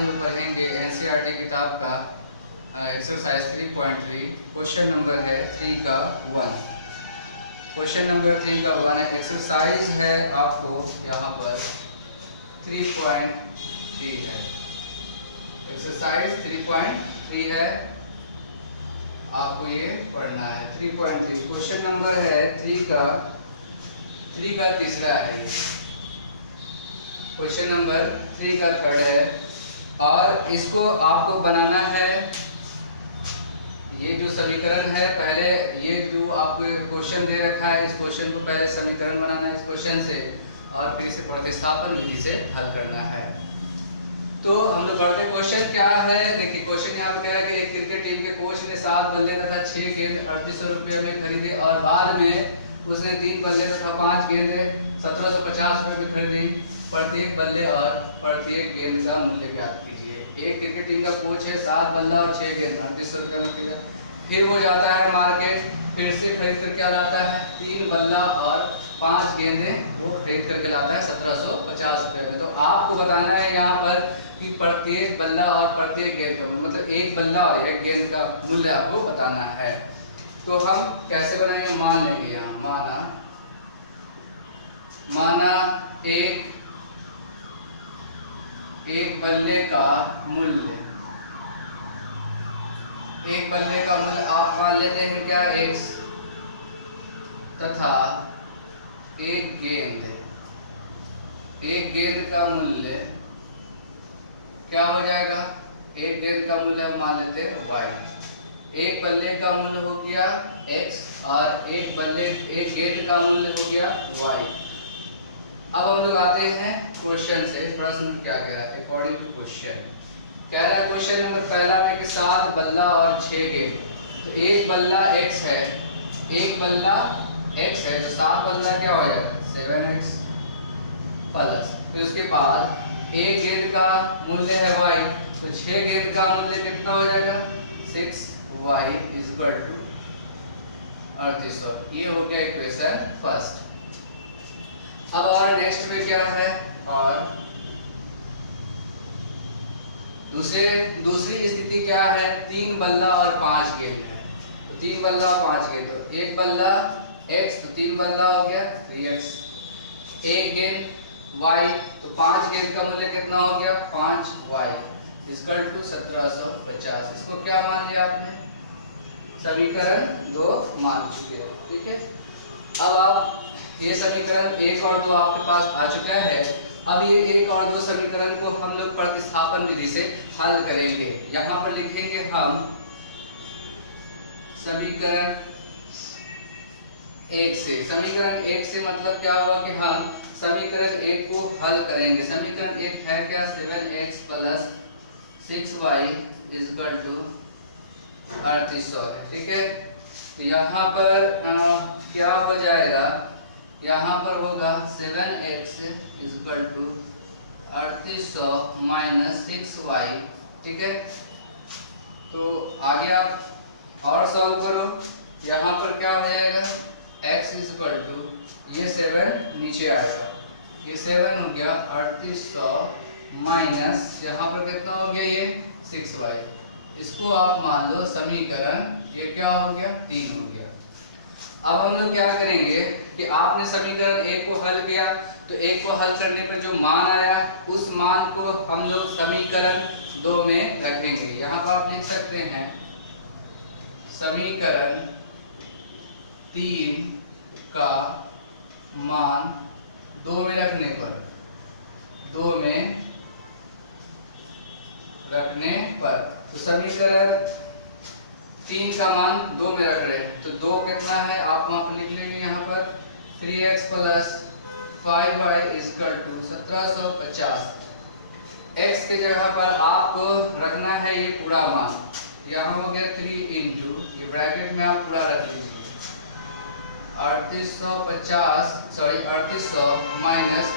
हम पढ़ेंगे एनसीईआरटी किताब का एक्सरसाइज 3.3 क्वेश्चन नंबर है 3 का 1। क्वेश्चन नंबर 3 का 1 एक्सरसाइज है आपको यहाँ पर 3.3 है। एक्सरसाइज 3.3 है, आपको ये पढ़ना है। 3.3 क्वेश्चन नंबर है 3 का तीसरा है। क्वेश्चन नंबर 3 का थर्ड है और इसको आपको बनाना है। ये जो समीकरण है, पहले ये जो आपको क्वेश्चन दे रखा है, इस क्वेश्चन को पहले समीकरण बनाना है इस क्वेश्चन से और फिर इसे प्रतिस्थापन विधि से हल करना है। तो हम लोग बढ़ते क्वेश्चन क्या है। देखिए क्वेश्चन यहाँ पर कह रहा है कि एक क्रिकेट टीम के कोच ने 7 बल्ले तथा 6 गेंद 3800 रुपये में खरीदे और बाद में उसने 3 बल्ले तथा 5 गेंद 1750 रुपये में खरीदी। प्रत्येक बल्ले और प्रत्येक गेंद का मूल्य ज्ञात कीजिए। एक क्रिकेट टीम का कोच है, 7 बल्ला और 6 गेंद 3800 रुपये में खरीदा। फिर वो जाता है मार्केट, फिर से खरीद कर क्या लाता है, 3 बल्ला और 5 गेंदे वो खरीद करके लाता है 1750 रुपये में। तो आपको बताना है यहाँ पर कि प्रत्येक बल्ला और प्रत्येक गेंद का मतलब एक बल्ला और एक गेंद का मूल्य आपको बताना है। तो हम कैसे बनाएंगे, मान लेंगे यहाँ माना एक बल्ले का मूल्य, एक बल्ले का मूल्य आप मान लेते हैं क्या x तथा एक गेंद का मूल्य क्या हो जाएगा, एक गेंद का मूल्य हम मान लेते हैं y। एक बल्ले का मूल्य हो गया x और एक गेंद का मूल्य हो गया y। अब हम लोग आते हैं क्वेश्चन से। प्रश्न क्या कह रहा है, अकॉर्डिंग टू क्वेश्चन कह रहा है क्वेश्चन नंबर पहला में कि 7 बल्ला और 6 गेंद। तो एक बल्ला x है, तो 7 बल्ला क्या हो जाएगा 7x प्लस, फिर उसके बाद एक गेंद का मूल्य है y, तो 6 गेंद का मूल्य कितना हो जाएगा 6y इक्वल टू 3800। ये हो गया इक्वेशन फर्स्ट। अब और नेक्स्ट में क्या है, और दूसरी स्थिति क्या है, 3 बल्ला और 5 गेंद है। तो 3 बल्ला और 5 गेंद, तो एक बल्ला x, तो 3 बल्ला हो गया 3x, एक गेंद y, तो 5 गेंद का मूल्य कितना हो गया 5y इक्वल टू 1750। इसको क्या मान लिया आपने, समीकरण 2 मान चुके हैं। ठीक है, अब आप ये समीकरण 1 और 2 आपके पास आ चुका है। अब ये 1 और 2 समीकरण को हम लोग प्रतिस्थापन विधि से हल करेंगे। यहाँ पर लिखेंगे हम समीकरण 1 से। समीकरण 1 से मतलब क्या हुआ कि हम समीकरण 1 को हल करेंगे। समीकरण 1 है क्या, 7x plus 6y equal to 3800 है। ठीक है, तो यहाँ पर क्या हो जाएगा, यहाँ पर होगा 7x equal to 3800 minus 6y। ठीक है, तो आगे आप और सॉल्व करो। यहाँ पर क्या हो जाएगा x इक्वल टू, ये 7 नीचे आएगा, ये 7 हो गया 3800 माइनस यहाँ पर कितना हो गया ये 6y। इसको आप मान लो समीकरण, ये क्या हो गया 3 हो गया। अब हम लोग क्या करेंगे कि आपने समीकरण 1 को हल किया, तो 1 को हल करने पर जो मान आया उस मान को हम लोग समीकरण 2 में रखेंगे। यहाँ पर आप लिख सकते हैं समीकरण 3 का मान 2 में रखने पर, तो समीकरण 3 का मान 2 में रख रहे हैं, तो 2 कितना है आप वहां पर लिख लेंगे। यहाँ पर 3x plus 5y equal to 1750। x के जगह पर आपको रखना है ये पूरा मान, यहाँ हो गया 3 इंटू, ये ब्रैकेट में आप पूरा रख लीजिए 3800 माइनस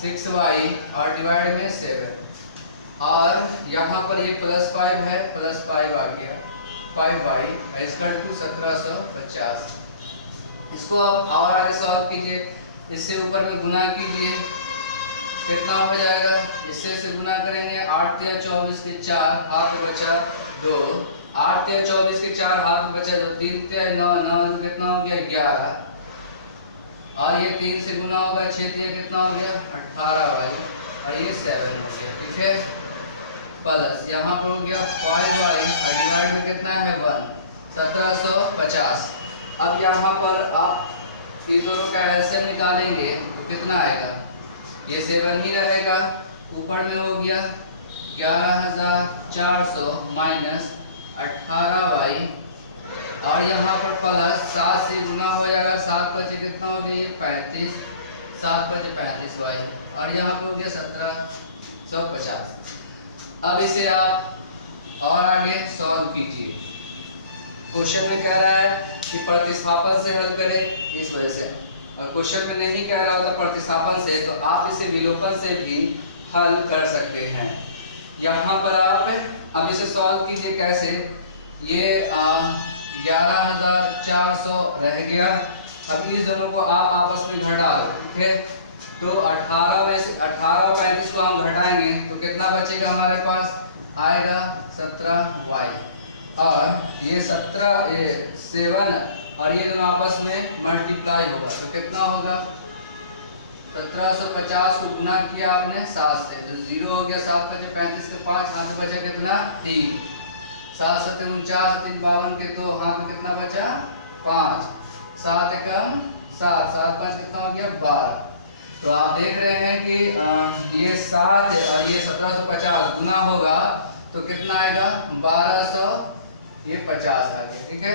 6y और डिवाइड में 7, और यहाँ पर ये प्लस 5 है, प्लस 5 आ गया 5y इक्वल टू 1750। इसको आप और आगे सॉल्व कीजिए, इससे ऊपर में गुना कीजिए, कितना हो जाएगा, इससे से गुना करेंगे 8 या 24 के 4 हाथ बचा 2, 8 या 24 के 4 हाथ बचा 2, 3 या 9, 9 कितना हो गया 11, और ये 3 से गुना होगा 6 या कितना हो गया 18 भाई, और ये 7 हो गया। ठीक है, प्लस यहाँ पर हो गया 5y और डिवाइड में कितना है 1, 1750। अब यहाँ पर आप इन दोनों का एलसीएम निकालेंगे तो कितना आएगा, ये 7 ही रहेगा, ऊपर में हो गया 11,400 माइनस 18y, और यहाँ पर प्लस 7 से गुना हो जाएगा, 7 बचे कितना हो गया 35, 7 बचे 35y, और यहाँ पर हो गया 1750। अब इसे आप और आगे सॉल्व कीजिए। क्वेश्चन में कह रहा है कि प्रतिस्थापन से हल करें, इस वजह से, और क्वेश्चन में नहीं कह रहा होता प्रतिस्थापन से, तो आप इसे विलोपन से भी हल कर सकते हैं। यहाँ पर आप अब इसे सॉल्व कीजिए कैसे, ये 11,400 रह गया, अब इस दोनों को आप आपस में घटा दो। ठीक है, तो 18 में से 18 और 35 को हम घटाएंगे तो कितना बचेगा हमारे पास, आएगा 17y, और ये 7 और ये दोनों आपस में मल्टीप्लाई होगा तो कितना होगा, 1750 को गुना किया आपने 7 से तो 0 हो गया, 7 बचे 35 के 5 हाथ बचा कितना 3, 7 7 49 3 52 के 2 हाथ में कितना बचा 5, 7 एकम 7, 7 5 कितना हो गया 12। तो आप देख रहे हैं कि ये 7 है और ये 1750 गुना होगा तो कितना आएगा 1200, ये 50 आ गया। ठीक है,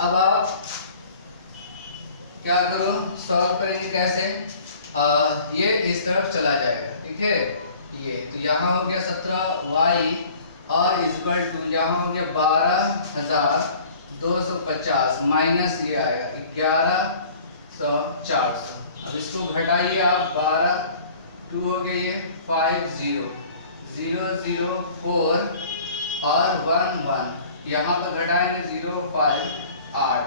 अब आप क्या करो, सॉल्व करेंगे कैसे, ये इस तरफ चला जाएगा। ठीक है, ये तो यहाँ हो गया 17y और इक्वल टू यहाँ हो गया 12,250 माइनस ये आएगा 11,400। अब इसको घटाइए आप, 12 2 हो गए, ये 5 0 0 0 4 और 1 1, यहाँ पर घटाएंगे 0 5 8।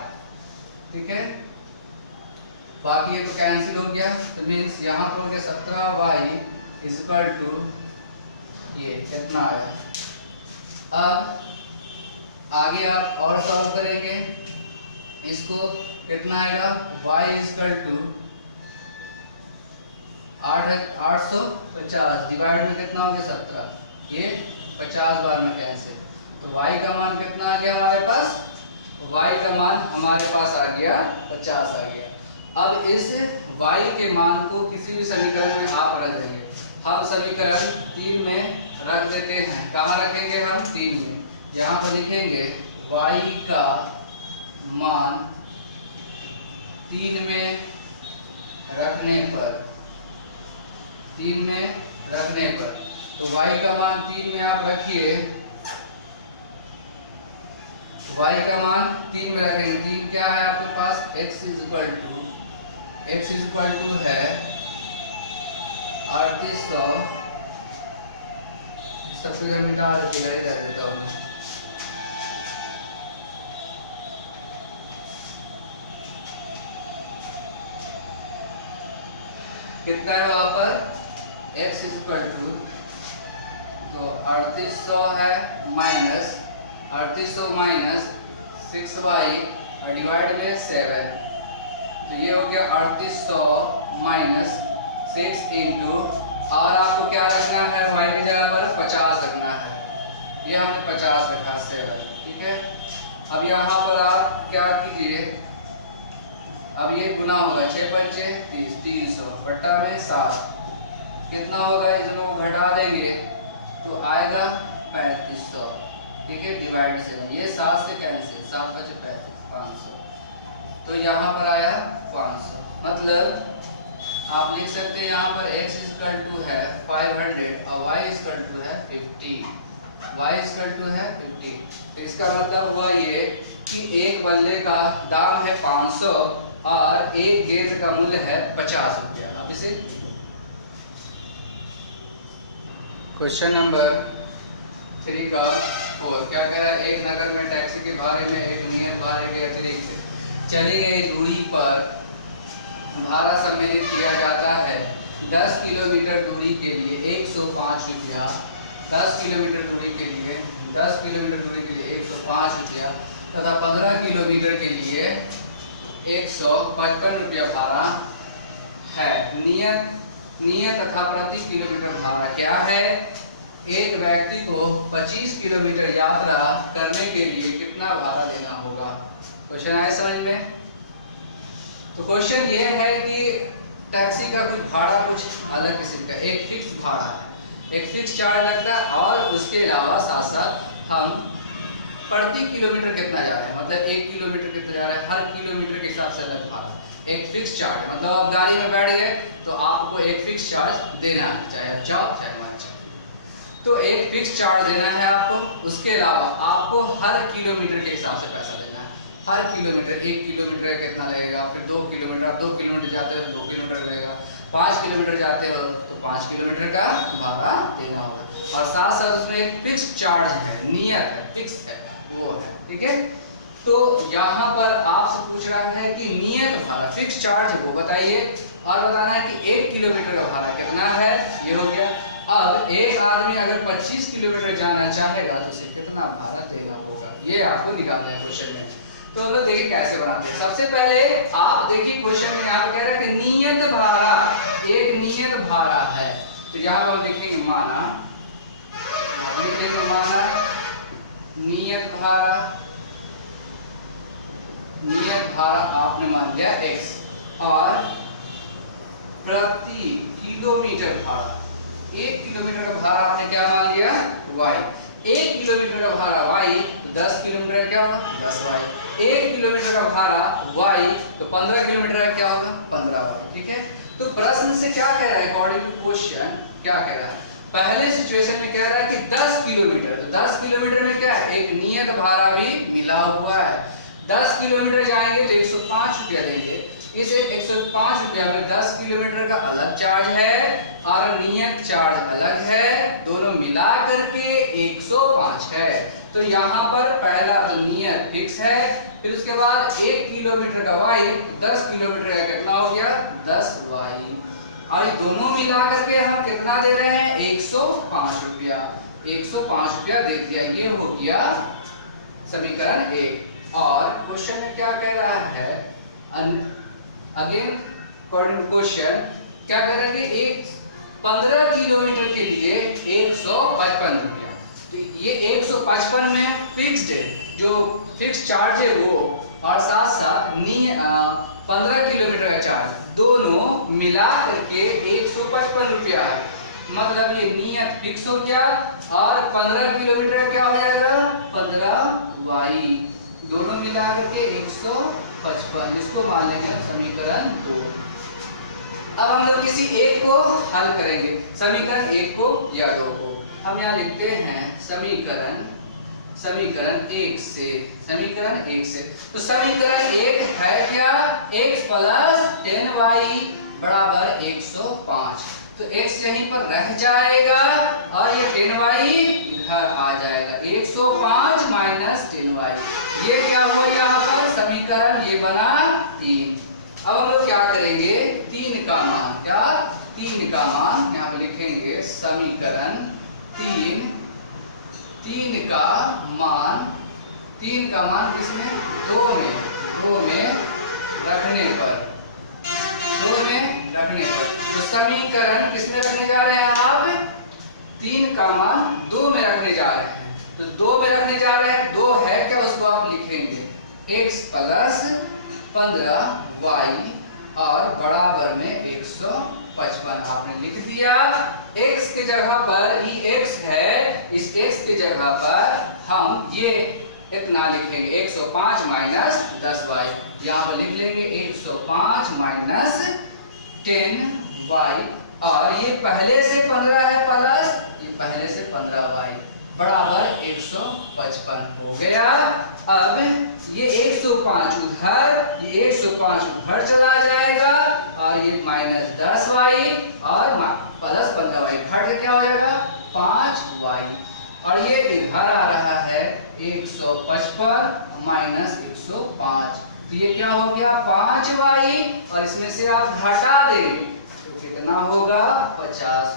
ठीक है, बाकी ये तो कैंसिल हो गया, तो मीन्स यहाँ पर हो गया 17y इक्वल टू ये कितना आया। अब आगे आप और सॉल्व करेंगे, इसको कितना आएगा y इक्वल टू 850 डिवाइड में कितना हो गया 17, ये 50 बार में कैंसिल, तो y का मान कितना आ गया हमारे पास, y का मान हमारे पास आ गया 50 आ गया। अब इस y के मान को किसी भी समीकरण में आप रख देंगे, हम समीकरण 3 में रख देते हैं, कहाँ रखेंगे हम 3 में, यहाँ पर लिखेंगे y का मान 3 में रखने पर, 3 में रखने पर, तो y का मान 3 में आप रखिए, y का मान 3 में रखेंगे, 3 क्या है आपके पास, x इक्वल टू है 3800, सब फिगर मिटा देता हूँ, कितना है वहां पर x इक्वल टू, तो 3800 है माइनस 3800 माइनस 6y और डिवाइड में 7, तो ये हो गया 3800 माइनस 6 इंटू, और आपको क्या रखना है y की जगह पर 50 रखना है, ये हमने 50 रखा 7। ठीक है, अब यहाँ पर आप क्या कीजिए, अब ये गुना होगा 6 पंचे 30, 300 बट्टा में 7, कितना होगा, इन दोनों को घटा देंगे तो आएगा 3500। ठीक है, डिवाइड से ये 7 से कैंसिल, 7 बचे 35, 500, तो यहाँ पर आया 500। मतलब आप लिख सकते हैं यहाँ पर x इक्वल टू है 500 और y इक्वल टू है 50, y इक्वल टू है 50। तो इसका मतलब हुआ ये कि एक बल्ले का दाम है 500 और एक गेंद का मूल्य है 50 रुपया। अब इसे क्वेश्चन नंबर 3 का 4 क्या कह रहा है, एक नगर में टैक्सी के भाड़े में एक नियत भाड़े के अतिरिक्त चली गई दूरी पर भाड़ा सम्मिलित किया जाता है, 10 किलोमीटर दूरी के लिए 105 रुपया, 10 किलोमीटर दूरी के लिए 10 किलोमीटर दूरी के लिए 105 रुपया तथा 15 किलोमीटर के लिए 155 रुपया भाड़ा है। नियत तथा प्रति किलोमीटर भाड़ा क्या है? एक व्यक्ति को 25 किलोमीटर यात्रा करने के लिए कितना भाड़ा देना होगा? क्वेश्चन आया समझ में? तो क्वेश्चन ये है कि टैक्सी का कुछ भाड़ा कुछ अलग किस्म का, एक फिक्स भाड़ा है, एक फिक्स चार्ज लगता है और उसके अलावा साथ साथ हम प्रति किलोमीटर कितना जा रहे हैं, मतलब 1 किलोमीटर कितना जा रहा है, हर किलोमीटर के हिसाब से अलग भाड़ा, एक फिक्स चार्ज। मतलब आप गाड़ी में बैठ गए तो आपको एक फिक्स चार्ज देना है, चाहे आप जाओ चाहे मत जाओ, तो एक फिक्स चार्ज देना है आपको। उसके अलावा आपको हर किलोमीटर के हिसाब से पैसा देना है, हर किलोमीटर, 1 किलोमीटर का कितना लगेगा, फिर 2 किलोमीटर, आप 2 किलोमीटर जाते हो 2 किलोमीटर लगेगा, 5 किलोमीटर जाते हो तो 5 किलोमीटर का भाड़ा देना होगा। और साथ साथ उसमें एक फिक्स चार्ज है, नियत है, फिक्स है, वो है, ठीक है। तो यहाँ पर आपसे पूछ रहा है कि नियत भाड़ा, फिक्स चार्ज वो बताइए, और बताना है कि 1 किलोमीटर का भाड़ा कितना है, ये हो गया। अब एक आदमी अगर 25 किलोमीटर जाना चाहेगा तो उसे कितना भाड़ा देना होगा, ये आपको निकालना है क्वेश्चन में। तो हम लोग देखिए कैसे बनाते हैं। सबसे पहले आप देखिए क्वेश्चन में यहाँ कह रहा है कि नियत भाड़ा, एक नियत भाड़ा है, तो यहाँ हम लिखेंगे माना, नियत भाड़ा, नियत भाड़ा आपने मान लिया x, और प्रति किलोमीटर भाड़ा, 1 किलोमीटर का भाड़ा आपने क्या मान लिया y, 1 किलोमीटर का भाड़ा y, 10 किलोमीटर क्या होगा 10y, 1 किलोमीटर का भाड़ा y, तो 15 किलोमीटर का क्या होगा 15y, ठीक है। तो प्रश्न से क्या कह रहा है, अकॉर्डिंग टू क्वेश्चन क्या कह रहा है, पहले सिचुएशन में कह रहा है कि 10 किलोमीटर, तो 10 किलोमीटर में क्या है, एक नियत भाड़ा भी मिला हुआ है। 10 किलोमीटर जाएंगे तो 105 रुपया देंगे, इस 105 रुपया में 10 किलोमीटर का अलग चार्ज है और नियत चार्ज अलग है, दोनों मिला करके 105 है। तो यहाँ पर पहला तो नियत फिक्स है, फिर उसके बाद 1 किलोमीटर का y, 10 किलोमीटर का कितना हो गया 10y, और दोनों मिला करके हम कितना दे रहे हैं 105 रुपया, 105 रुपया दे दिया, ये हो गया समीकरण 1। और क्वेश्चन में क्या कह रहा है, अगेन अकॉर्डिंग टू क्वेश्चन क्या कह रहा है कि 15 किलोमीटर के लिए 155 रुपया, तो ये 155 में फिक्स्ड है, जो फिक्स चार्ज है वो, और साथ साथ 15 किलोमीटर का चार्ज, दोनों मिला करके 155 रुपया है। मतलब ये नियत फिक्स हो गया और 15 किलोमीटर क्या हो जाएगा 15y, दोनों मिला करके 155, इसको मान लेंगे समीकरण 2। अब हम लोग किसी एक को हल करेंगे, समीकरण 1 को या 2 को। हम यहाँ लिखते हैं समीकरण 1 से, समीकरण 1 से, तो समीकरण 1 है क्या, x प्लस 10y बराबर 105, तो x यहीं पर रह जाएगा और ये 10y इधर आ जाएगा, 105 माइनस 10y, ये क्या हुआ यहाँ पर समीकरण ये बना 3। अब हम लोग क्या करेंगे, 3 का मान, क्या 3 का मान यहाँ पर लिखेंगे, समीकरण 3 का मान, 3 का मान किसमें 2 में रखने पर, 2 में रखने पर, तो समीकरण किसमें रखने जा रहे हैं आप, 3 का मान 2 में रखने जा रहे हैं, तो 2 में रखने जा रहे हैं, 2 है क्या उसको आप लिखेंगे x प्लस 15y और बराबर में 155 आपने लिख दिया। x के जगह पर ही x है, इस x के जगह पर हम ये इतना लिखेंगे 105 माइनस 10y, यहाँ पर लिख लेंगे 105 माइनस 10y, और ये पहले से 15 है प्लस ये पहले से 15y बराबर 155 हो गया। अब ये 105 उधर, ये 105 उधर चला जाएगा और ये माइनस 10y और प्लस 15y घट के क्या हो जाएगा 5y, और ये इधर आ रहा है 155 माइनस 105, तो ये क्या हो गया 5y, और इसमें से आप घटा देंगे तो कितना कितना होगा 50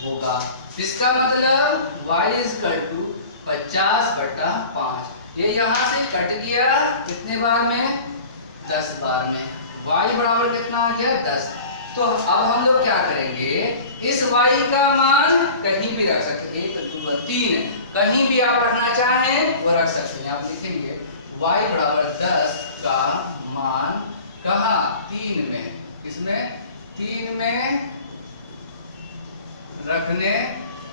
होगा। इसका मतलब y इज इक्वल टू 50/5। ये यहाँ से कट गया कितने बार में 10 बार में। y बराबर कितना आ गया 10। तो अब हम लोग क्या करेंगे इस y का मान कहीं भी रख सकते हैं 1 2 3 कहीं भी आप रखना चाहें वो रख सकते हैं। आप लिखेंगे y बराबर 10 का मान कहाँ 3 में इसमें 3 में रखने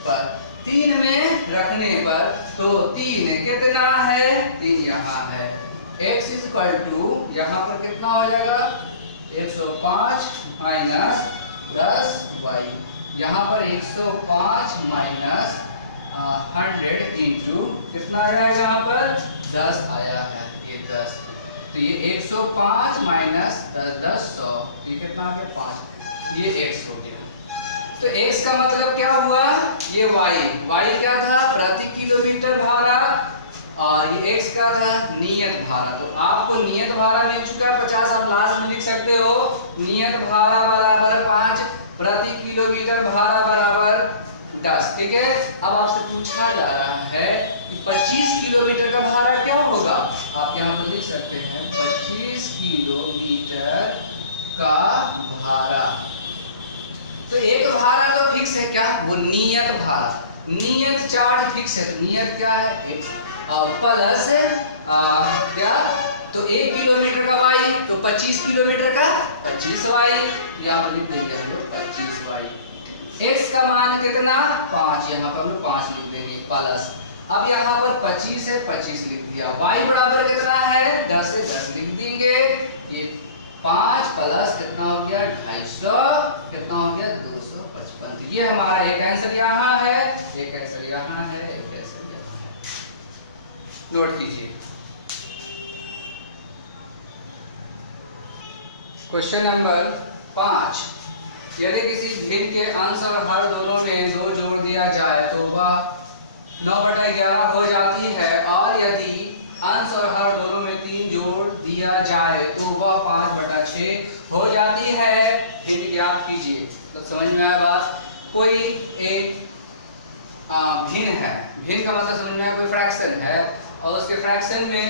पर 3 में रखने पर तो 3 कितना है 3 यहाँ है। x इज इक्वल टू यहाँ पर कितना हो जाएगा 105 माइनस 10y। यहाँ पर 105 माइनस 100 इंटू कितना आया है यहाँ पर 10 आया है ये 10। तो ये 105 माइनस 10 100 ये कितना आ गया 5 ये x हो गया। तो x का मतलब क्या हुआ ये y क्या था प्रति किलोमीटर भाड़ा और ये x क्या था नियत भाड़ा। तो आपको नियत भाड़ा मिल चुका है 50। आप लास्ट में लिख सकते हो नियत भाड़ा बराबर 5 प्रति किलोमीटर भाड़ा बराबर 10। ठीक है। अब आपसे पूछा जा रहा है कि 25 किलोमीटर का भाड़ा क्या होगा। आप यहाँ पर लिख सकते हैं 25 किलोमीटर का भाड़ा। तो एक भाड़ा तो फिक्स है क्या वो नियत भाड़ा। नियत चार्ज फिक्स है तो नियत क्या है प्लस क्या तो 1 किलोमीटर का y तो 25 किलोमीटर का 25y। यहाँ पर लिख देंगे हम लोग 25y। x का मान कितना 5 यहाँ पर हम लोग 5 लिख देंगे प्लस। अब यहाँ पर 25 है 25 लिख दिया। y बराबर कितना है 10 से 10 लिख देंगे। ये 5 प्लस कितना हो गया 250 कितना हो गया 255। तो ये हमारा एक आंसर यहाँ है एक आंसर यहाँ है एक आंसर यहाँ है। नोट कीजिए। क्वेश्चन नंबर 5 यदि किसी भिन्न के अंश और हर दोनों में 2 जोड़ दिया जाए तो वह 9/11 हो जाती है और यदि अंश और हर दोनों में 3 जोड़ दिया जाए तो वह 5/6 हो जाती है। भिन्न ज्ञात कीजिए। तो समझ में आया बात। कोई एक भिन्न है भिन्न का मतलब समझ में आया कोई फ्रैक्शन है और उसके फ्रैक्शन में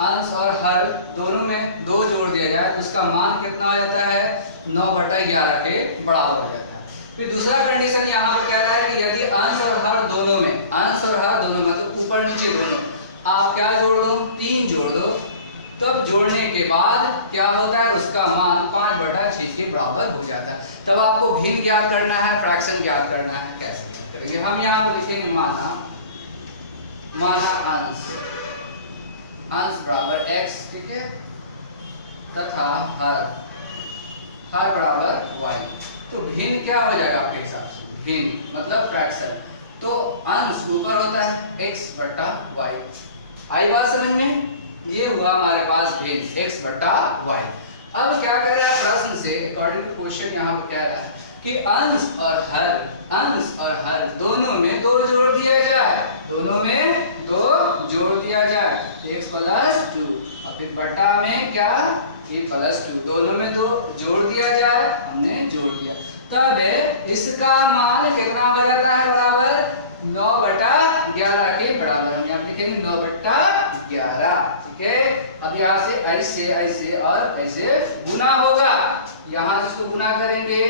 अंश और हर दोनों में 2 जोड़ दिया जाए तो उसका मान कितना हो जाता है 9/11 के बराबर हो जाता है। फिर दूसरा कंडीशन यहाँ पर कह रहा है कि यदि अंश और हर दोनों में तो ऊपर नीचे दोनों आप क्या जोड़ दो 3 जोड़ दो तब जोड़ने के बाद क्या होता है उसका मान 5/6 के बराबर हो जाता है। तब आपको भिन्न ज्ञात करना है फ्रैक्शन ज्ञात करना है। कैसे करेंगे हम यहाँ पर लिखेंगे माना अंश बराबर x ठीक है तथा हर बराबर y। तो भिन्न क्या हो जाएगा आपके हिसाब से भिन्न मतलब फ्रैक्शन। तो अंश ऊपर होता है x/y। आई बात समझ में। ये हुआ हमारे पास भिन्न x/y। अब क्या कह रहा है प्रश्न से अकॉर्डिंग टू क्वेश्चन यहाँ पर कह रहा है कि अंश और हर दोनों में 2 जोड़ दिया जाए दोनों में 2 जोड़ दिया जाए x + 2 और फिर बटा में क्या ये +2 दोनों में 2 जोड़ दिया जाए हमने जोड़ दिया। तब इसका मान कितना हो जाता है बराबर 9/11 के बराबर। हम यहाँ लिखेंगे 9/11 ठीक है। अब यहाँ से ऐसे और ऐसे गुना होगा। यहाँ से इसको गुना करेंगे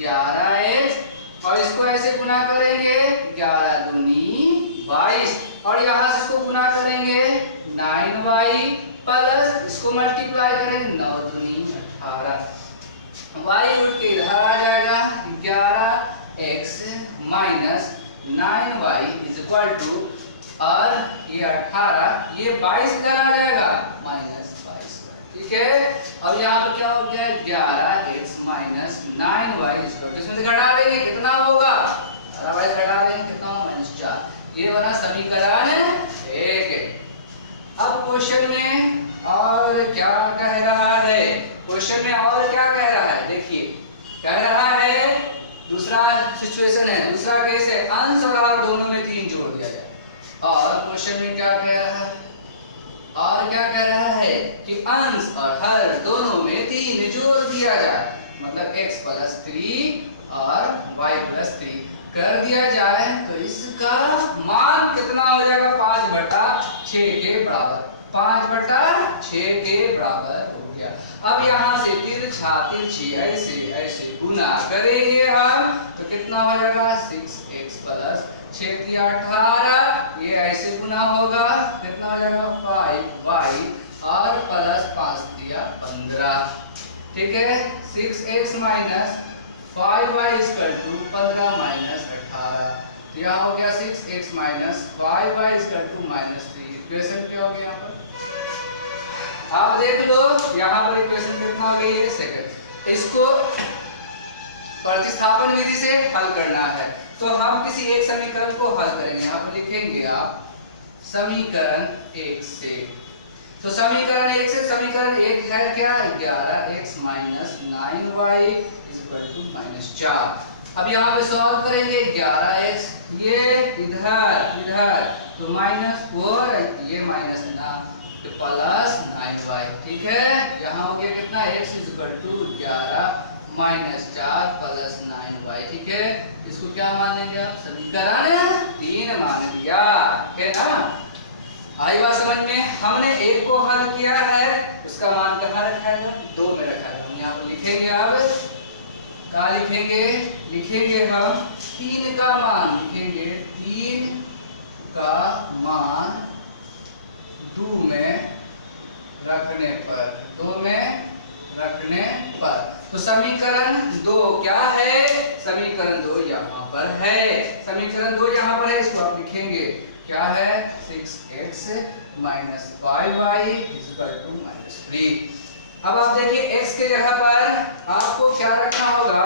11x और इसको ऐसे गुना करेंगे 11 दूनी 22 और यहाँ से इसको गुना करेंगे 9y प्लस इसको मल्टीप्लाई करेंगे 9 दूनी 18। y उठ के इधर आ जाएगा 11x minus 9y is equal to और ये 18 ये 22 इधर आ जाएगा -22। ठीक है। अब यहाँ पर क्या हो गया 11x माइनस 9y इसमें से घटा देंगे कितना होगा 22 घटा देंगे कितना होगा -4। ये बना समीकरण 1। अब क्वेश्चन में और क्या कह रहा है क्वेश्चन में और क्या कह रहा है देखिए कह रहा है दूसरा सिचुएशन है दूसरा केस है अंश और हर दोनों में 3 जोड़ दिया जाए। और क्वेश्चन में क्या कह रहा है और क्या कह रहा है कि अंश और हर दोनों में 3 जोड़ दिया जाए मतलब x प्लस 3 और y प्लस 3 कर दिया जाए तो इसका मान कितना हो जाएगा 5/6 के बराबर, 5/6 के बराबर हो गया। अब यहाँ से तिरछा तिरछी ऐसे ऐसे गुना करेंगे हम तो कितना हो जाएगा 6x प्लस 6 18, ये ऐसे गुना होगा कितना हो जाएगा 5y और प्लस 5 15, ठीक है। 6x minus 5y equal to 15 minus 18, तो यहाँ हो गया 6x minus 5y equal to -3। Equation क्या हो गया यहाँ पर आप देख लो, यहाँ पर इक्वेशन कितना हो गई है सेकंड। इसको प्रतिस्थापन विधि से हल करना है तो हम किसी एक समीकरण को हल करेंगे। यहाँ पर लिखेंगे आप समीकरण 1 से, तो समीकरण 1 से समीकरण 1 है क्या 11x minus 9y equal to -4। अब यहाँ पे सॉल्व करेंगे 11x, ये इधर इधर तो -4, ये माइनस ना तो प्लस 9y, ठीक है। यहाँ हो गया कितना x equal to 11 minus 4 plus 9y, ठीक है। इसको क्या मान लेंगे आप समीकरण 3 मान लिया, है ना। आई बात समझ में। हमने एक को हल किया है, उसका मान कहाँ रखा है 2 में रखा है। हम यहाँ पर लिखेंगे, अब क्या लिखेंगे, लिखेंगे हम 3 का मान, लिखेंगे 3 का मान 2 में रखने पर, 2 में रखने पर। तो समीकरण 2 क्या है, समीकरण 2 यहाँ पर है, समीकरण 2 यहाँ पर है, इसको आप लिखेंगे क्या है 6x minus 5y equal to -3। अब आप देखिए x के जगह पर आपको क्या रखना होगा,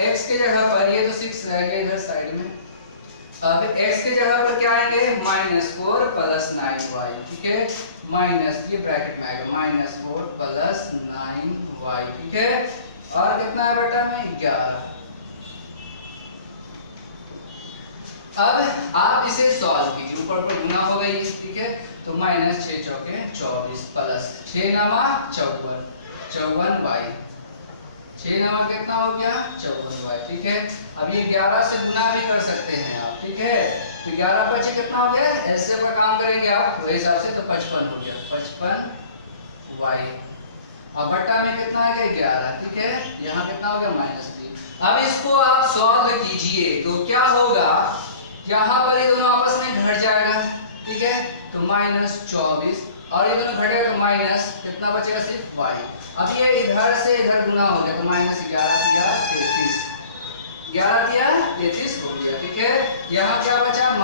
x के जगह पर ये तो 6 रह गया इधर साइड में, अब x के जगह पर क्या आएंगे -4 प्लस 9y, ठीक है। माइनस ये ब्रैकेट में आएगा -4 प्लस 9y, ठीक है। और कितना है बेटा में 11। अब आप इसे सॉल्व कीजिए, ऊपर पर गुना हो गई, ठीक है। तो -6 चौके 24 प्लस 6 नमा 54, 54y, 6 नमा कितना हो गया 54y, ठीक है। अब ये 11 से गुना भी कर सकते हैं आप, ठीक है। तो 11 5 कितना हो गया, ऐसे पर काम करेंगे आप वही हिसाब से, तो 55 हो गया 55y, और बट्टा में कितना आ गया 11, ठीक है। यहाँ कितना हो गया -3। अब इसको आप सॉल्व कीजिए तो क्या होगा, यहाँ पर ये दोनों आपस में घट जाएगा, ठीक है। तो -24 और ये दोनों घटेगा तो माइनस कितना बचेगा सिर्फ y। अब ये इधर से इधर गुना हो गया तो -11 दिया 33, 11 दिया 33 हो गया, ठीक है। यहाँ क्या बचा -y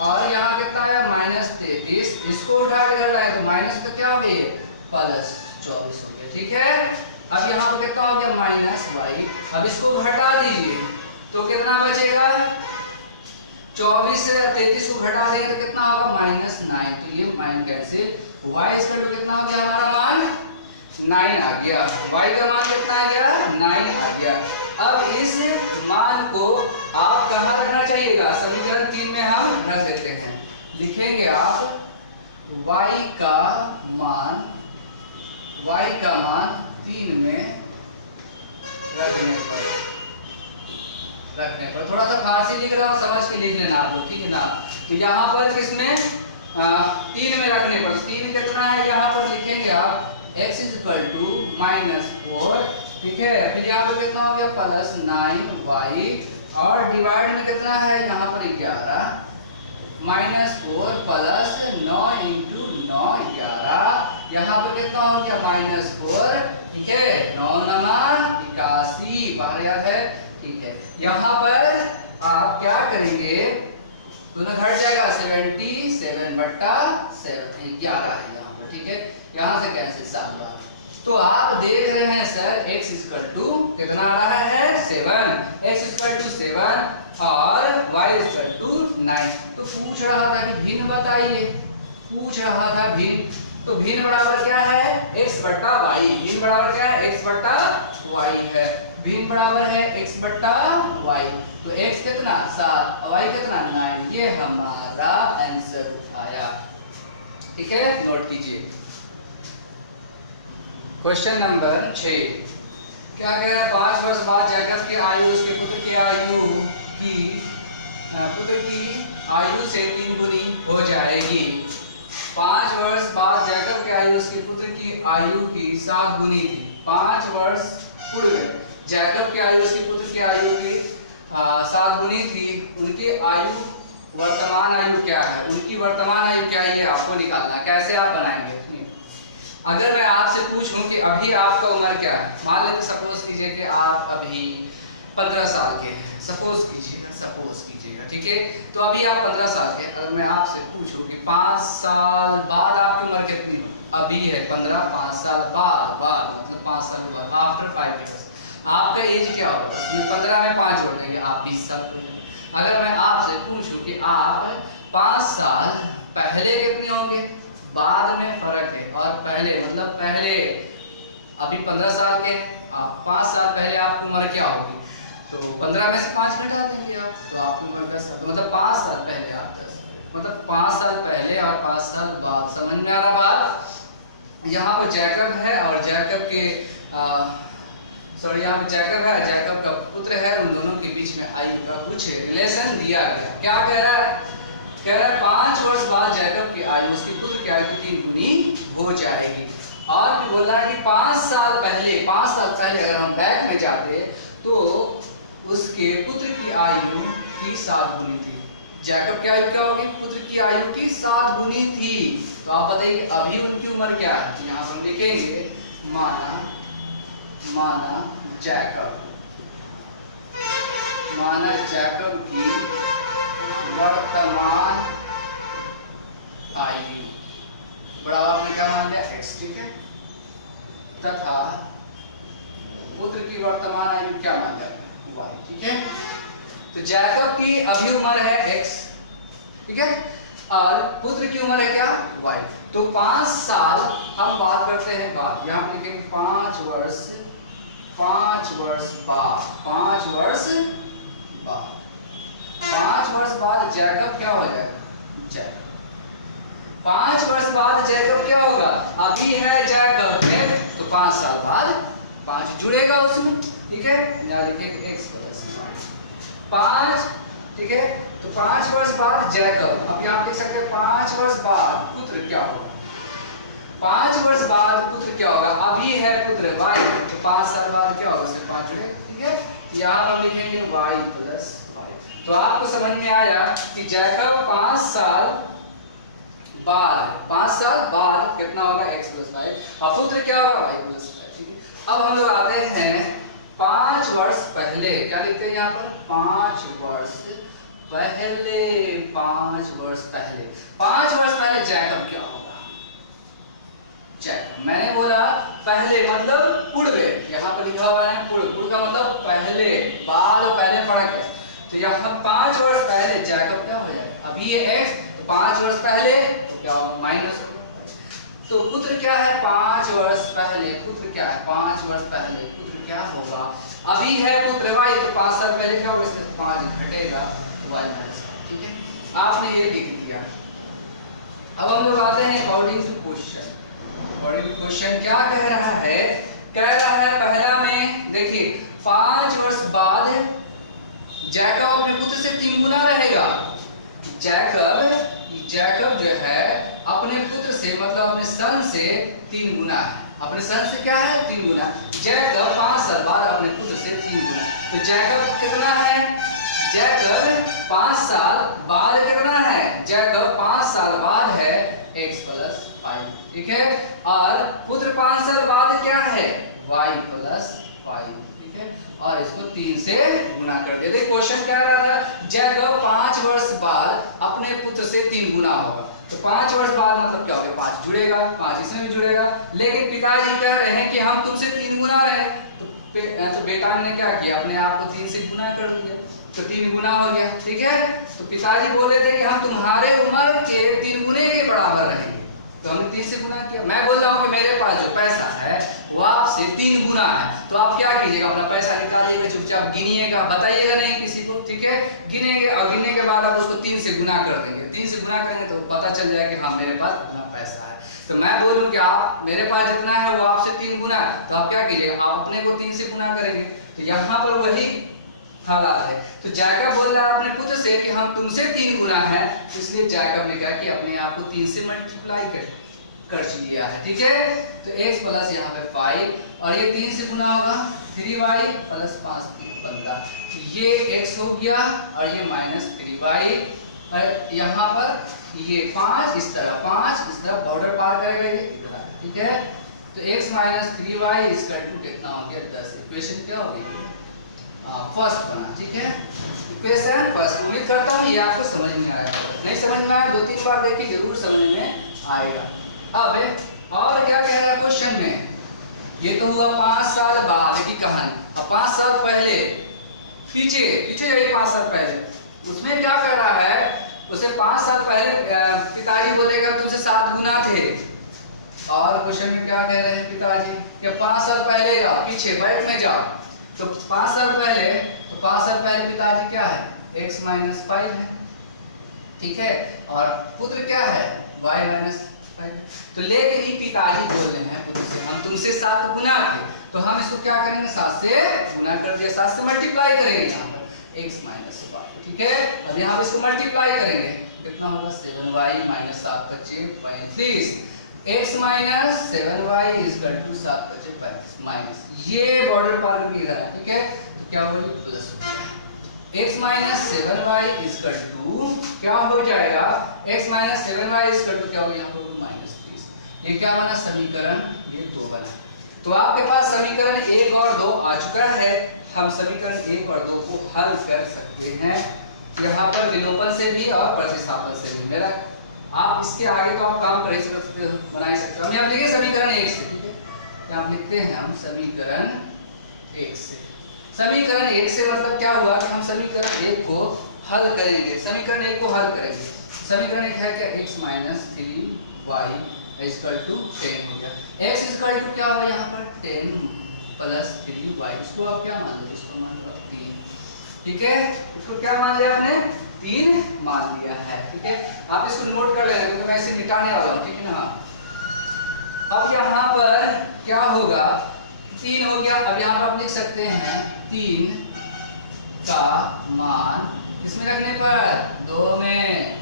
और यहाँ कितना है -33, इसको उठा के इधर लाए तो माइनस तो क्या हो गया +24 हो गया, ठीक है। अब यहाँ पर कितना हो गया -y, अब इसको घटा दीजिए तो कितना बचेगा 24 से 33 को घटा देंगे तो कितना होगा -9, तो ये माइन कैंसिल, y स्क्वायर पे कितना हो गया हमारा मान 9 आ गया, y का मान कितना आ गया 9 आ गया। अब इस मान को आप कहाँ रखना चाहिएगा, समीकरण 3 में हम रख देते हैं, लिखेंगे आप y का मान 3 में रखने पर, थोड़ा सा फारसी लिख रहा हूँ समझ के लिख लेना आप लोग, ठीक है ना। तो यहाँ पर किसमें 3 में रखने पर, 3 कितना है यहाँ पर लिखेंगे आप x इक्वल टू -4, ठीक है। फिर यहाँ पर कितना हो गया +9y और डिवाइड में कितना है यहाँ पर 11, -4 प्लस 9 × 9 11, यहाँ पर कितना हो गया -4, ठीक है। 9 नमा 81, बाहर याद है, ठीक है। यहाँ पर आप क्या करेंगे, दोनों घट जाएगा 77/7 11 है यहाँ पर, ठीक है। यहाँ से कैंसिल 7 बार, तो आप देख रहे हैं सर x इक्वल टू कितना आ रहा है 7, x इक्वल टू 7 और y इक्वल टू 9। तो पूछ रहा था कि भिन्न बताइए, पूछ रहा था भिन्न, तो भिन्न बराबर क्या है x बट्टा y, भिन्न बराबर क्या है x बट्टा y है, भिन्न बराबर है x बट्टा y, तो x कितना 7 y कितना 9, ये हमारा आंसर आया, ठीक है। नोट कीजिए। क्वेश्चन नंबर 6, क्या कह रहा है, 5 वर्ष बाद जैकब की आयु उसके पुत्र की आयु से 3 गुनी हो जाएगी। 5 वर्ष बाद जैकब की आयु उसके पुत्र की आयु की 7 गुनी थी। 5 वर्ष पूर्व जैकब की आयु उसके पुत्र की आयु की 7 गुनी थी। उनकी आयु वर्तमान आयु क्या है, उनकी वर्तमान आयु क्या है, ये आपको निकालना है। कैसे आप बनाएंगे? अगर मैं आपसे पूछूं कि अभी आपका उम्र क्या है, मान लेते सपोज कीजिए कि आप अभी 15 साल के हैं, सपोज कीजिएगा, ठीक है। तो अभी आप 15 साल के, अगर मैं आपसे पूछूं कि 5 साल बाद आपकी उम्र कितनी हो, अभी है 15, 5 साल बाद मतलब 5 साल बाद, आफ्टर 5 इयर्स आपका एज क्या होगा? उसमें 15 में 5 जोड़ देंगे, आप 20 साल के हो। अगर मैं आपसे पूछूं कि आप 5 साल पहले कितने होंगे, बाद में फर्क है, और पहले मतलब पहले अभी 15 साल के, आप 5 साल पहले आपकी उम्र क्या होगी? तो 15 में से 5 घटा देंगे आप, तो आपकी उम्र 10 साल, तो मतलब 5 साल पहले आप 10, मतलब 5 साल पहले और 5 साल बाद। समझ में आ रहा बात? यहाँ पे जैकब है और जैकब के यहाँ पे जैकब है, जैकब का पुत्र है, उन दोनों के बीच में आयु का कुछ रिलेशन दिया गया। क्या कह रहा है? कह रहा है 5 वर्ष बाद जैकब की आयु उसके पुत्र की आयु की 3 गुनी हो जाएगी। और भी बोल रहा है कि 5 साल पहले अगर हम बैक में जाते तो उसके पुत्र की आयु की 7 गुनी थी। जैकब की आयु क्या होगी? पुत्र की आयु की 7 गुनी थी। तो आप बताइए अभी उनकी उम्र क्या है? यहाँ पर लिखेंगे माना जैकब की वर्तमान आयु, बड़ा आपने क्या मान लिया? x, ठीक है, तथा पुत्र की वर्तमान आयु क्या मान लिया? y, ठीक है। तो जैकब की अभी उम्र है x, ठीक है, और पुत्र की उम्र है क्या? y। तो 5 साल हम बात करते हैं बाद, यहाँ पे लिखेंगे 5 वर्ष बाद 5 वर्ष बाद जैकब क्या हो जाएगा? 5 वर्ष बाद जैकब क्या होगा? अभी है जैकब में, तो 5 साल बाद 5 जुड़ेगा उसमें, ठीक है, यहाँ लिखेंगे x + 5, ठीक है। तो 5 वर्ष बाद जैकब, अब यहाँ देख सकते हैं 5 वर्ष बाद पुत्र क्या होगा? 5 वर्ष बाद पुत्र क्या होगा? अभी है पुत्र y, तो 5 साल बाद क्या होगा? उससे 5 जुड़े, ठीक है। यहाँ हम लिखेंगे y + 5। तो आपको समझ में आया कि जैकब 5 साल बाद कितना होगा? x + 5, और पुत्र क्या होगा? y + 5, ठीक है। अब हम लोग आते हैं 5 वर्ष पहले, क्या लिखते हैं यहाँ पर? 5 वर्ष पहले जैकब क्या होगा? जैकब, मैंने बोला पहले मतलब पूर्व, यहाँ पर लिखा हुआ है पूर्व का मतलब पहले, बाद और पहले फर्क है। तो यहाँ 5 वर्ष पहले जैकब क्या हो जाएगा? अभी ये x, तो 5 वर्ष पहले तो क्या होगा? माइनस। तो पुत्र क्या है? 5 वर्ष पहले पुत्र क्या है? 5 वर्ष पहले पुत्र क्या होगा? अभी है पुत्र y, तो 5 साल पहले क्या होगा? इसमें 5 घटेगा, तो y -, ठीक है। आपने ये लिख दिया। अब हम लोग आते हैं अकॉर्डिंग टू क्वेश्चन। क्या कह रहा है? कह रहा है पहला में देखिए 5 वर्ष बाद जैकब अपने पुत्र से 3 गुना रहेगा। जैकब जो है अपने पुत्र से मतलब अपने सन से 3 गुना है। अपने सन से क्या है? 3 गुना। जैकब 5 साल बाद अपने पुत्र से 3 गुना, तो जैकब कितना है? जैकब 5 साल बाद कितना है? जैकब 5 साल बाद है x + 5, ठीक है। और पुत्र 5 साल बाद क्या है? y + 5, ठीक है। और इसको 3 से गुना कर दिया। देखिए क्वेश्चन क्या रहा था? जैकब 5 वर्ष बाद अपने पुत्र से 3 गुना होगा, तो 5 वर्ष बाद मतलब क्या हो गया? 5 जुड़ेगा, 5 इसमें भी जुड़ेगा। लेकिन पिताजी कह रहे हैं कि हम तुमसे 3 गुना रहे, तो बेटा ने क्या किया? अपने आप को 3 से गुना कर दिया, तो 3 गुना हो गया, ठीक है। तो पिताजी बोले थे कि हम तुम्हारे उम्र के 3 गुने के बराबर रहेंगे, तो हमने 3 से गुना किया। मैं बोल रहा हूँ कि मेरे पास जो पैसा है वो आपसे 3 गुना है, तो आप क्या कीजिएगा? अपना पैसा निकालिएगा, चुपचाप गिनिएगा, बताइएगा नहीं किसी को, ठीक है। गिनेंगे और गिनने के बाद आप उसको 3 से गुना कर देंगे। 3 से गुना करेंगे तो पता चल जाएगा कि हाँ मेरे पास इतना पैसा है। तो मैं बोलूं कि आप मेरे पास जितना है वो आपसे 3 गुना है, तो आप क्या कीजिएगा, आप अपने को 3 से गुना करेंगे। तो यहाँ पर वही हालात है। तो जैकब बोल रहा है अपने पुत्र से कि हम तुमसे 3 गुना है, इसलिए जैकब ने कहा कि अपने आप को 3 से मल्टीप्लाई कर दिया है। ठीक है, तो x प्लस यहाँ पे 5 और ये 3 से गुना होगा 3y प्लस 5 15, ये x हो गया और ये माइनस 3y, और यहाँ पर ये 5 इस तरह बॉर्डर पार करेगा ये इधर। ठीक है, तो x माइनस 3y इसका टू कितना हो गया 10। इक्वेशन क्या हो गई, फर्स्ट बना। ठीक है, इक्वेशन फर्स्ट। उम्मीद करता हूँ ये आपको समझ में आया होगा, नहीं समझ में आया 2-3 बार देखिए जरूर समझ में आएगा। अब और क्या कह रहा है क्वेश्चन में, ये तो हुआ 5 साल बाद की कहानी। अब 5 साल पहले पीछे जाइए, 5 साल पहले उसमें क्या कर रहा है, उसे 5 साल पहले पिताजी बोलेगा तुमसे 7 गुना थे, और क्वेश्चन में क्या कह रहे हैं पिताजी कि 5 साल पहले पीछे बैठ में जाओ। तो 5 साल पहले पिताजी क्या है, x माइनस 5 है। ठीक है, और पुत्र क्या है, y माइनस 5। तो लेकिन ये पिताजी बोल रहे हैं पुत्र से हम तुमसे 7 गुना थे, तो हम इसको क्या करेंगे, 7 से गुना कर दिया, 7 से मल्टीप्लाई करेंगे यहाँ पर x माइनस 5। ठीक है, अब यहाँ पे इसको मल्टीप्लाई करेंगे, कितना होगा 7y माइनस 7 पच्चे 35, x minus 7y equal to 7 पच्चे 35 माइनस ये बॉर्डर पार भी इधर है। ठीक है, तो क्या होगा plus x minus 7y equal to क्या हो जाएगा, x minus 7y equal to क्या होगा यहाँ पर माइनस 30। ये क्या बना समीकरण, ये 2 बना। तो आपके पास समीकरण 1 और 2 आ चुका है। हम समीकरण 1 और 2 को हल कर सकते हैं, यहाँ पर विलोपन से भी और प्रतिस्थापन से भी। मेरा आप इसके आगे तो आप काम कर सकते हो, बना ही सकते हो। हम यहाँ लिखिए समीकरण 1 से। ठीक है, यहाँ लिखते हैं हम समीकरण 1 से। समीकरण 1 से मतलब क्या हुआ कि हम समीकरण 1 को हल करेंगे। समीकरण 1 को हल करेंगे, समीकरण 1 है क्या, x minus 3y equal to 10 हो गया। x इक्वल टू क्या हुआ यहाँ पर 10 प्लस 3y, इसको आप क्या मान लो, इसको मान लो 3। ठीक है, उसको क्या मान लिया आपने, 3 मान लिया है। ठीक है, आप इसको नोट कर लेना क्योंकि मैं इसे मिटाने वाला हूँ। ठीक है ना, अब यहाँ पर क्या होगा, 3 हो गया। अब यहाँ पर आप लिख सकते हैं 3 का मान इसमें रखने पर 2 में,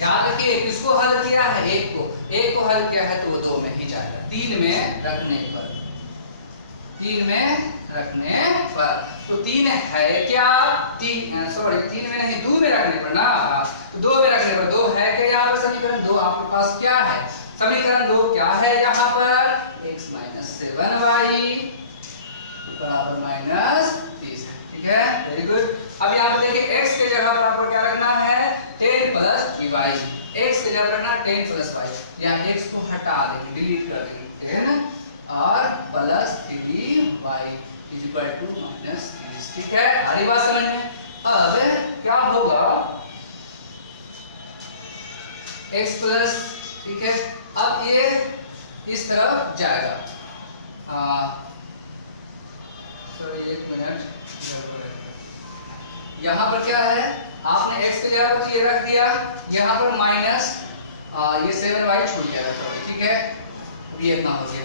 याद रखिए किसको हल किया है, 1 को हल किया है तो वो 2 में ही जाएगा। 3 में रखने पर, 3 में तो 3 है क्या, 3 में नहीं 2 में रखने पर ना, तो 2 में रखने पर 2 है क्या यहाँ पर समीकरण 2 आपके पास क्या है, समीकरण 2 क्या है यहाँ पर, x माइनस 7y बराबर माइनस 30 है। ठीक है, वेरी गुड। अब यहाँ पे देखिए x के जगह पर आपको क्या रखना है, 10 प्लस y। x के जगह पर रखना 10 प्लस y, यहाँ x को हटा देंगे, डिलीट कर देंगे, 10 और plus 3y equal to minus 30। ठीक है, सारी बात समझ में। अब क्या होगा, x प्लस, ठीक है, अब ये इस तरफ जाएगा। एक मिनट, यहाँ पर क्या है, आपने x के जगह पर ये रख दिया, यहाँ पर माइनस ये 7y छूट जाएगा। ठीक है, अब ये इतना हो गया,